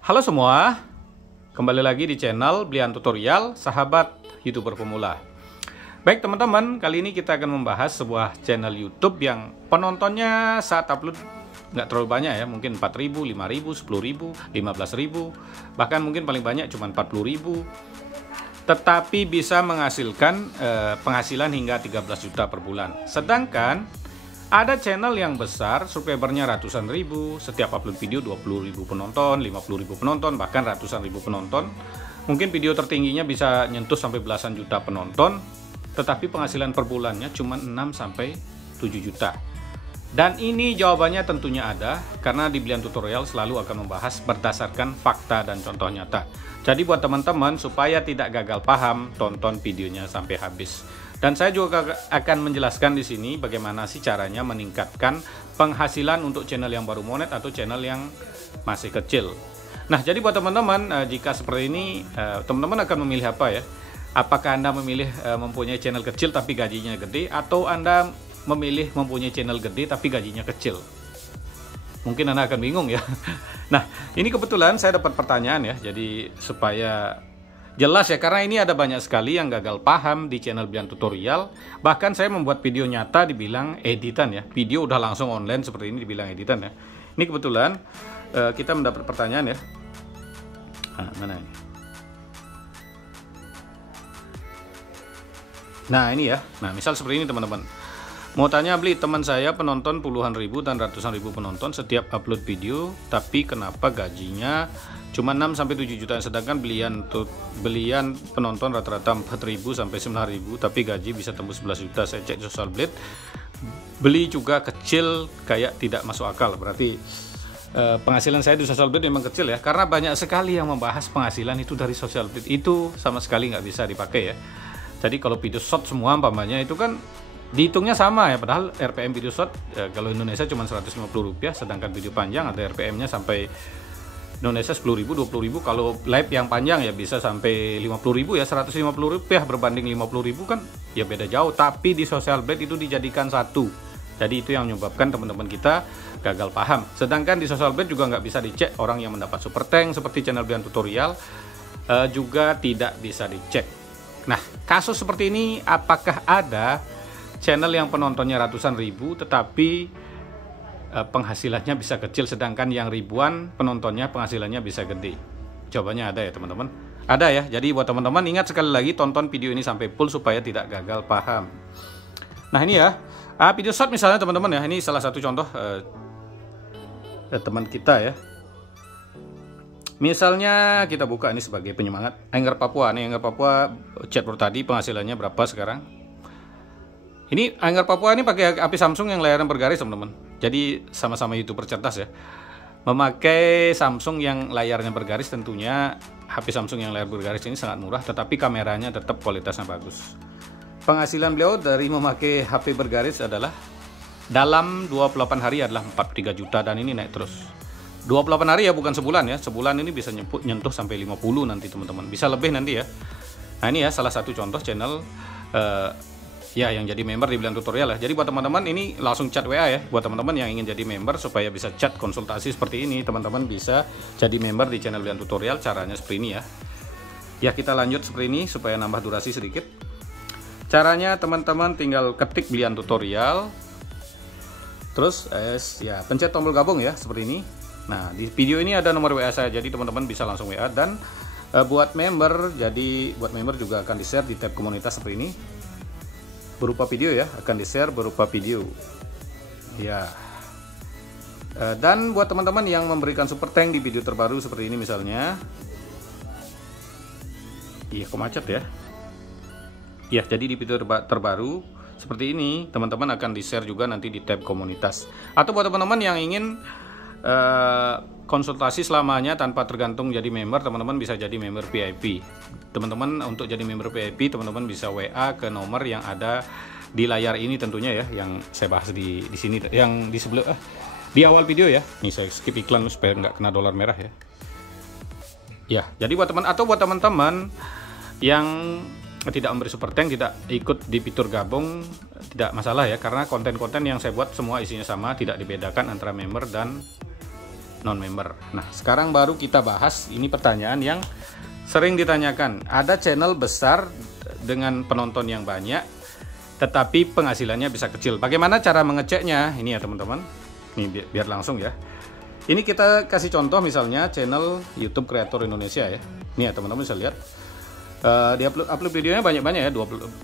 Halo semua, kembali lagi di channel Blian Tutorial, sahabat YouTuber pemula. Baik teman-teman, kali ini kita akan membahas sebuah channel YouTube yang penontonnya saat upload nggak terlalu banyak ya, mungkin 4.000, 5.000, 10.000, 15.000, bahkan mungkin paling banyak cuma 40.000, tetapi bisa menghasilkan penghasilan hingga 13 juta per bulan. Sedangkan ada channel yang besar, subscribernya ratusan ribu, setiap upload video 20.000 penonton, 50.000 penonton, bahkan ratusan ribu penonton. Mungkin video tertingginya bisa nyentuh sampai belasan juta penonton, tetapi penghasilan per bulannya cuma 6 sampai 7 juta. Dan ini jawabannya tentunya ada, karena di Blian Tutorial selalu akan membahas berdasarkan fakta dan contoh nyata. Jadi buat teman-teman, supaya tidak gagal paham, tonton videonya sampai habis. Dan saya juga akan menjelaskan di sini bagaimana sih caranya meningkatkan penghasilan untuk channel yang baru monet atau channel yang masih kecil. Nah, jadi buat teman-teman, jika seperti ini, teman-teman akan memilih apa ya? Apakah Anda memilih mempunyai channel kecil tapi gajinya gede, atau Anda memilih mempunyai channel gede tapi gajinya kecil? Mungkin Anda akan bingung ya. Nah, ini kebetulan saya dapat pertanyaan ya, jadi supaya jelas ya, karena ini ada banyak sekali yang gagal paham di channel Blian Tutorial. Bahkan saya membuat video nyata dibilang editan ya, video udah langsung online seperti ini dibilang editan ya. Ini kebetulan kita mendapat pertanyaan ya. Mana ini? Nah ini ya, nah misal seperti ini teman-teman. Mau tanya, Bli, teman saya penonton puluhan ribu dan ratusan ribu penonton setiap upload video, tapi kenapa gajinya cuma 6-7 juta, sedangkan belian penonton rata-rata 4.000 sampai 9.000, tapi gaji bisa tembus 11 juta. Saya cek di Social Blade, beli juga kecil, kayak tidak masuk akal. Berarti penghasilan saya di Social Blade memang kecil ya, karena banyak sekali yang membahas penghasilan itu dari Social Blade, itu sama sekali nggak bisa dipakai ya. Jadi kalau video short semua umpamanya itu kan dihitungnya sama ya, padahal RPM video short kalau Indonesia cuma Rp150, sedangkan video panjang ada RPM-nya sampai Indonesia 10.000, 20.000. Kalau live yang panjang ya bisa sampai 50.000 ya, Rp150 berbanding 50.000 kan ya beda jauh. Tapi di Social Blade itu dijadikan satu. Jadi itu yang menyebabkan teman-teman kita gagal paham. Sedangkan di Social Blade juga nggak bisa dicek orang yang mendapat super tank seperti channel Blian Tutorial, juga tidak bisa dicek. Nah, kasus seperti ini apakah ada channel yang penontonnya ratusan ribu tetapi penghasilannya bisa kecil, sedangkan yang ribuan penontonnya penghasilannya bisa gede? Jawabannya ada ya teman-teman, ada ya. Jadi buat teman-teman ingat sekali lagi, tonton video ini sampai full supaya tidak gagal paham. Nah ini ya, video short misalnya teman-teman ya, ini salah satu contoh teman kita ya. Misalnya kita buka ini sebagai penyemangat, Angger Papua nih, Angger Papua chatbot tadi penghasilannya berapa sekarang? Ini Angger Papua ini pakai HP Samsung yang layarnya bergaris teman-teman. Jadi sama-sama YouTuber cerdas ya. Memakai Samsung yang layarnya bergaris, tentunya HP Samsung yang layar bergaris ini sangat murah, tetapi kameranya tetap kualitasnya bagus. Penghasilan beliau dari memakai HP bergaris adalah dalam 28 hari adalah 43 juta, dan ini naik terus. 28 hari ya, bukan sebulan ya. Sebulan ini bisa nyentuh sampai 50 nanti teman-teman. Bisa lebih nanti ya. Nah ini ya salah satu contoh channel ya yang jadi member di Blian Tutorial ya. Jadi buat teman-teman ini langsung chat WA ya. Buat teman-teman yang ingin jadi member supaya bisa chat konsultasi seperti ini, teman-teman bisa jadi member di channel Blian Tutorial. Caranya seperti ini ya. Ya kita lanjut seperti ini supaya nambah durasi sedikit. Caranya teman-teman tinggal ketik Blian Tutorial, terus ya pencet tombol gabung ya seperti ini. Nah di video ini ada nomor WA saya, jadi teman-teman bisa langsung WA. Dan buat member, jadi buat member juga akan di-share di tab komunitas seperti ini berupa video ya, akan di-share berupa video ya. Dan buat teman-teman yang memberikan super tank di video terbaru seperti ini misalnya, iya kok macet ya. Ya jadi di video terbaru seperti ini teman-teman akan di-share juga nanti di tab komunitas. Atau buat teman-teman yang ingin konsultasi selamanya tanpa tergantung jadi member, teman-teman bisa jadi member VIP. Teman-teman untuk jadi member VIP, teman-teman bisa WA ke nomor yang ada di layar ini tentunya ya, yang saya bahas di sini, yang di sebelah di awal video ya. Nih saya skip iklan supaya nggak kena dolar merah ya. Ya, jadi buat teman-teman yang tidak memberi super tank, tidak ikut di fitur gabung, tidak masalah ya, karena konten-konten yang saya buat semua isinya sama, tidak dibedakan antara member dan non-member. Nah, sekarang baru kita bahas ini pertanyaan yang sering ditanyakan. Ada channel besar dengan penonton yang banyak, tetapi penghasilannya bisa kecil. Bagaimana cara mengeceknya? Ini ya teman-teman. Ini biar langsung ya. Ini kita kasih contoh misalnya channel YouTube Kreator Indonesia ya. Ini ya teman-teman bisa lihat. Dia upload videonya banyak-banyak ya.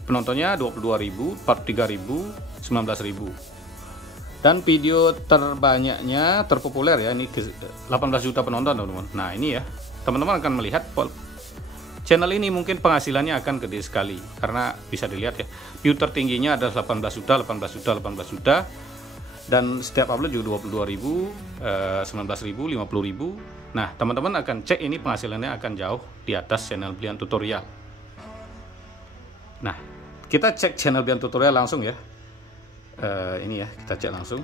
Penontonnya 22.000, 43.000, 19.000. Dan video terbanyaknya, terpopuler ya, ini 18 juta penonton teman-teman. Nah ini ya, teman-teman akan melihat channel ini mungkin penghasilannya akan gede sekali. Karena bisa dilihat ya, view tertingginya ada 18 juta, 18 juta, 18 juta. Dan setiap upload juga 22.000, 19.000, 50.000. Nah teman-teman akan cek ini penghasilannya akan jauh di atas channel Blian Tutorial. Nah kita cek channel Blian Tutorial langsung ya. Ini ya, kita cek langsung.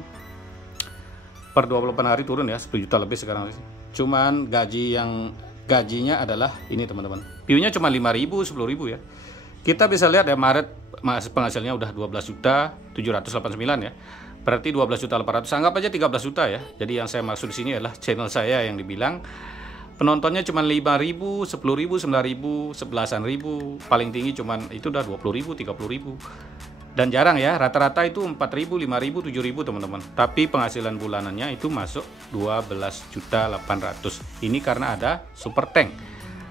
Per 28 hari turun ya, 10 juta lebih sekarang. Cuman gajinya adalah ini teman-teman. View-nya cuma 5.000, 10.000 ya. Kita bisa lihat ya, Maret penghasilannya udah 12.789 ya. Berarti 12.800, anggap aja 13 juta ya. Jadi yang saya maksud di sini adalah channel saya yang dibilang penontonnya cuma 5.000, 10.000, 9.000, 11.000, paling tinggi cuman itu udah 20.000, 30.000. Dan jarang ya, rata-rata itu 4.000, 5.000, 7.000 teman-teman. Tapi penghasilan bulanannya itu masuk 12.800. Ini karena ada super tank.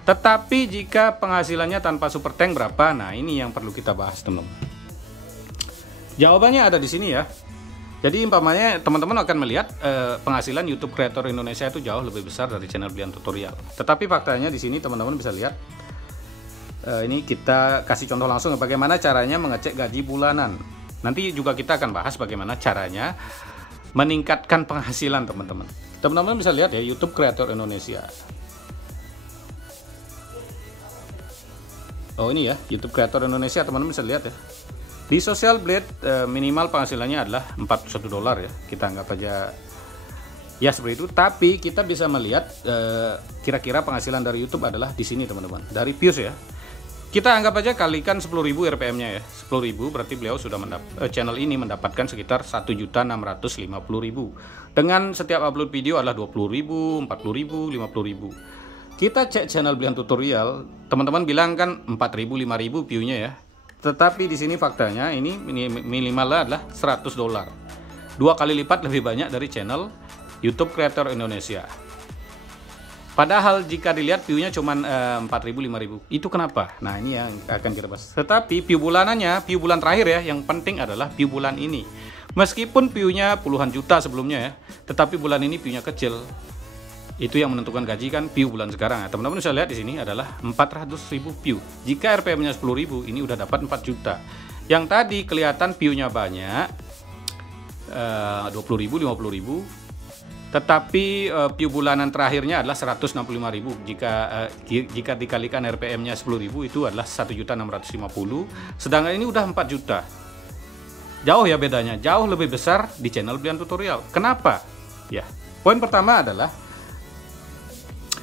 Tetapi jika penghasilannya tanpa super tank berapa? Nah ini yang perlu kita bahas teman-teman. Jawabannya ada di sini ya. Jadi umpamanya teman-teman akan melihat penghasilan YouTube Kreator Indonesia itu jauh lebih besar dari channel Blian Tutorial. Tetapi faktanya di sini teman-teman bisa lihat. Ini kita kasih contoh langsung bagaimana caranya mengecek gaji bulanan. Nanti juga kita akan bahas bagaimana caranya meningkatkan penghasilan teman-teman. Teman-teman bisa lihat ya, YouTube Kreator Indonesia. Oh ini ya, YouTube Kreator Indonesia, teman-teman bisa lihat ya. Di Social Blade minimal penghasilannya adalah $41 ya. Kita anggap aja ya seperti itu. Tapi kita bisa melihat kira-kira penghasilan dari YouTube adalah di sini teman-teman. Dari views ya. Kita anggap aja kalikan 10.000 RPM-nya ya. 10.000 berarti beliau sudah channel ini mendapatkan sekitar 1.650.000. Dengan setiap upload video adalah 20.000, 40.000, 50.000. Kita cek channel Blian Tutorial, teman-teman bilang kan 4.000, 5.000 view-nya ya. Tetapi di sini faktanya ini minimal adalah $100. 2 kali lipat lebih banyak dari channel YouTube Kreator Indonesia. Padahal jika dilihat view-nya cuma 4.000, 5.000. Itu kenapa? Nah ini yang akan kita bahas. Tetapi view bulanannya, view bulan terakhir ya, yang penting adalah view bulan ini. Meskipun view-nya puluhan juta sebelumnya ya, tetapi bulan ini view-nya kecil. Itu yang menentukan gaji kan view bulan sekarang. Nah, teman-teman bisa lihat di sini adalah 400.000 view. Jika RPM-nya 10.000, ini udah dapat 4 juta. Yang tadi kelihatan view-nya banyak, 20.000, 50.000. Tetapi view bulanan terakhirnya adalah 165.000. Jika dikalikan RPM-nya 10.000 itu adalah 1.650. Sedangkan ini udah 4 juta. Jauh ya bedanya, jauh lebih besar di channel Blian Tutorial. Kenapa? Ya, poin pertama adalah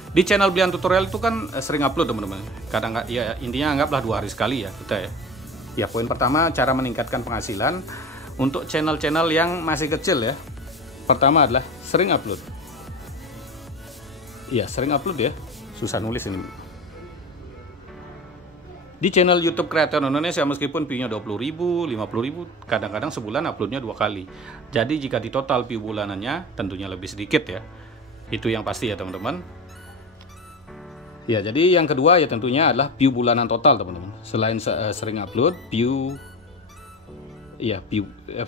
di channel Blian Tutorial itu kan sering upload teman-teman. Kadang ya intinya anggaplah 2 hari sekali ya kita ya. Ya poin pertama cara meningkatkan penghasilan untuk channel-channel yang masih kecil ya. Pertama adalah sering upload. Iya sering upload ya. Susah nulis ini. Di channel YouTube Kreator Indonesia meskipun view-nya 20.000, 50.000, kadang-kadang sebulan uploadnya 2 kali. Jadi jika di total view bulanannya tentunya lebih sedikit ya. Itu yang pasti ya teman-teman. Ya, jadi yang kedua ya tentunya adalah view bulanan total teman-teman. Selain sering upload, view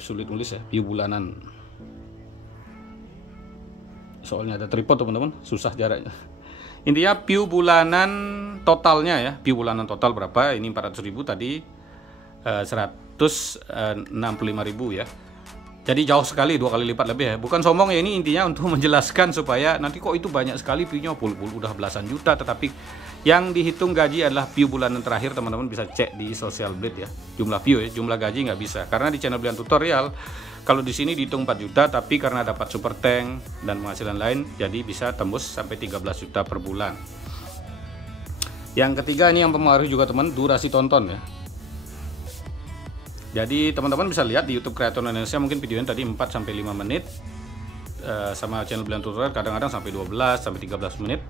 sulit nulis ya, view bulanan. Soalnya ada tripod teman-teman, susah jaraknya. Intinya view bulanan totalnya ya, view bulanan total berapa? Ini 400.000 tadi 165.000 ya. Jadi jauh sekali, 2 kali lipat lebih ya. Bukan sombong ya, ini intinya untuk menjelaskan supaya nanti kok itu banyak sekali view-nya, udah belasan juta. Tetapi yang dihitung gaji adalah view bulanan terakhir, teman-teman bisa cek di Social Blade ya. Jumlah view ya, jumlah gaji nggak bisa. Karena di channel Blian Tutorial, kalau di sini dihitung 4 juta, tapi karena dapat super tank dan penghasilan lain, jadi bisa tembus sampai 13 juta per bulan. Yang ketiga ini yang mempengaruhi juga teman, durasi tonton ya. Jadi teman-teman bisa lihat di YouTube Kreator Indonesia mungkin videonya tadi 4-5 menit. sama channel Belian Tutorial kadang-kadang sampai 12 sampai 13 menit.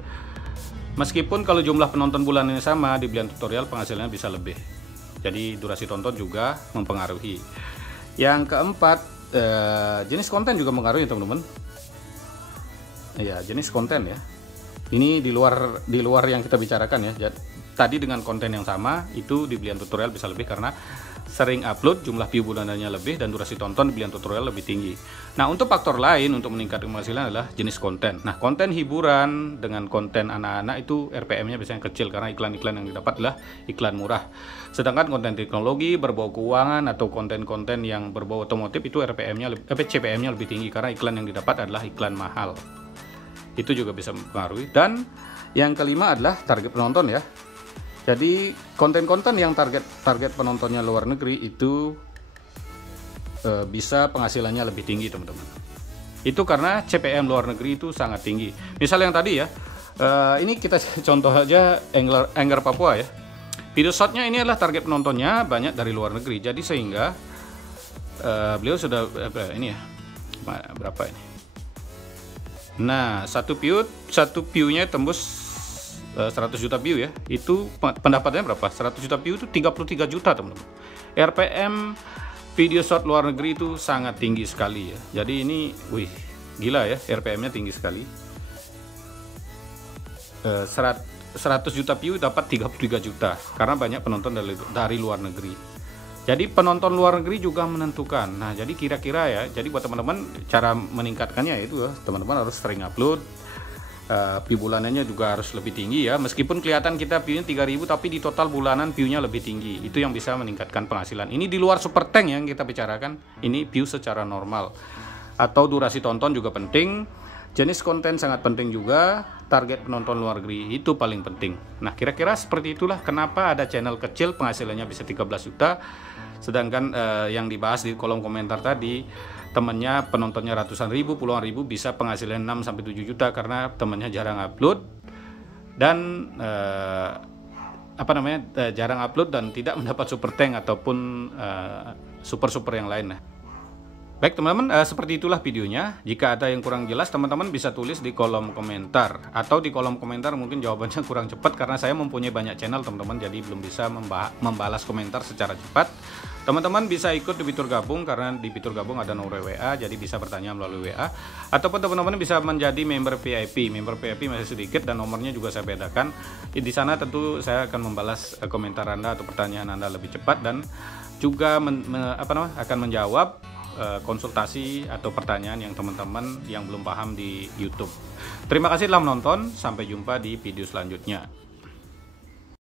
Meskipun kalau jumlah penonton bulanannya sama, di Belian Tutorial penghasilannya bisa lebih. Jadi durasi tonton juga mempengaruhi. Yang keempat, jenis konten juga mempengaruhi teman-teman. Iya, jenis konten ya. Ini di luar yang kita bicarakan ya. Tadi dengan konten yang sama itu di Belian Tutorial bisa lebih karena sering upload, jumlah view bulanannya lebih, dan durasi tonton di Belian Tutorial lebih tinggi. Nah, untuk faktor lain untuk meningkatkan penghasilan adalah jenis konten. Nah, konten hiburan dengan konten anak-anak itu RPM-nya biasanya kecil karena iklan-iklan yang didapat adalah iklan murah. Sedangkan konten teknologi, berbau keuangan, atau konten-konten yang berbau otomotif itu CPM-nya lebih tinggi karena iklan yang didapat adalah iklan mahal. Itu juga bisa mempengaruhi. Dan yang kelima adalah target penonton ya. Jadi konten-konten yang target penontonnya luar negeri itu bisa penghasilannya lebih tinggi teman-teman. Itu karena CPM luar negeri itu sangat tinggi. Misal yang tadi ya, ini kita contoh aja Angler Papua ya. Video shotnya ini adalah target penontonnya banyak dari luar negeri. Jadi sehingga beliau sudah ini ya, berapa ini? Nah, satu view-nya tembus 100 juta view ya. Itu pendapatannya berapa? 100 juta view itu 33 juta teman-teman. RPM video shot luar negeri itu sangat tinggi sekali ya. Jadi ini gila ya, RPM-nya tinggi sekali. 100 juta view dapat 33 juta karena banyak penonton dari luar negeri. Jadi penonton luar negeri juga menentukan. Nah, jadi kira-kira ya, jadi buat teman-teman cara meningkatkannya itu ya, teman-teman harus sering upload. View bulanannya juga harus lebih tinggi ya. Meskipun kelihatan kita view-nya 3.000 tapi di total bulanan view-nya lebih tinggi. Itu yang bisa meningkatkan penghasilan. Ini di luar super tank yang kita bicarakan. Ini view secara normal. Atau durasi tonton juga penting. Jenis konten sangat penting juga. Target penonton luar negeri itu paling penting. Nah, kira-kira seperti itulah kenapa ada channel kecil penghasilannya bisa 13 juta. Sedangkan yang dibahas di kolom komentar tadi, temannya penontonnya ratusan ribu, puluhan ribu, bisa penghasilan 6-7 juta karena temannya jarang upload dan jarang upload dan tidak mendapat super tank ataupun super yang lain. Baik teman-teman, seperti itulah videonya. Jika ada yang kurang jelas, teman-teman bisa tulis di kolom komentar. Atau di kolom komentar mungkin jawabannya kurang cepat karena saya mempunyai banyak channel teman-teman, jadi belum bisa membalas komentar secara cepat. Teman-teman bisa ikut di fitur gabung karena di fitur gabung ada nomor WA, jadi bisa bertanya melalui WA. Ataupun teman-teman bisa menjadi member VIP. Member VIP masih sedikit dan nomornya juga saya bedakan. Di sana tentu saya akan membalas komentar Anda atau pertanyaan Anda lebih cepat dan juga akan menjawab konsultasi atau pertanyaan yang teman-teman yang belum paham di YouTube. Terima kasih telah menonton, sampai jumpa di video selanjutnya.